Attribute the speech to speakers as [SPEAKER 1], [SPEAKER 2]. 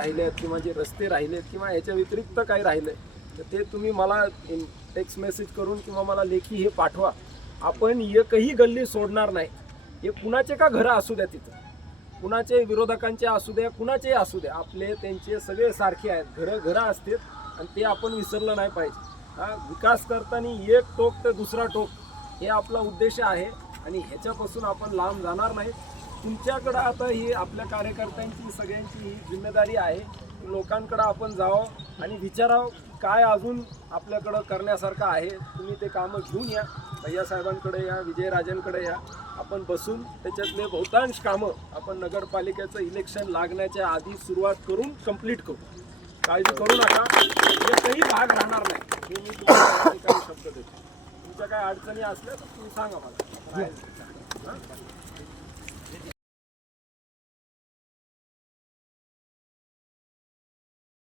[SPEAKER 1] राहिलेत किंवा जे रस्ते राहिलेत किंवा याच्या व्यतिरिक्त काही राहिले तर ते तुम्ही मला टेक्स्ट मेसेज करून किंवा मला लेखी हे पाठवा. आपण एकही गल्ली सोडणार नाही. हे कुणाचे का घरं असू द्या तिथं? कुणाचे विरोधकांचे असू द्या कुणाचेही असू द्या. आपले त्यांचे सगळे सारखे आहेत. घरं घरं असतील आणि ते आपण विसरलं नाही पाहिजे. हा विकास करताना एक टोक ते दुसरा टोक. हे आपला उद्देश आहे आणि ह्याच्यापासून आपण लांब जाणार नाही. तुमच्याकडं आता ही आपल्या कार्यकर्त्यांची सगळ्यांची ही जिम्मेदारी आहे. लोकांकडं आपण जावं आणि विचारावं काय अजून आपल्याकडं करण्यासारखं आहे. तुम्ही ते कामं घेऊन या. भैयासाहेबांकडे या विजयराजांकडे या. आपण बसून त्याच्यातले बहुतांश कामं आपण नगरपालिकेचं इलेक्शन लागण्याच्या आधी सुरुवात करून कंप्लीट करू. काळजी करू नका. म्हणजे एकही भाग राहणार नाही. हे मी तुम्हाला काही शब्द देतो. तुमच्या काय अडचणी असल्या तर तुम्ही सांगा मला.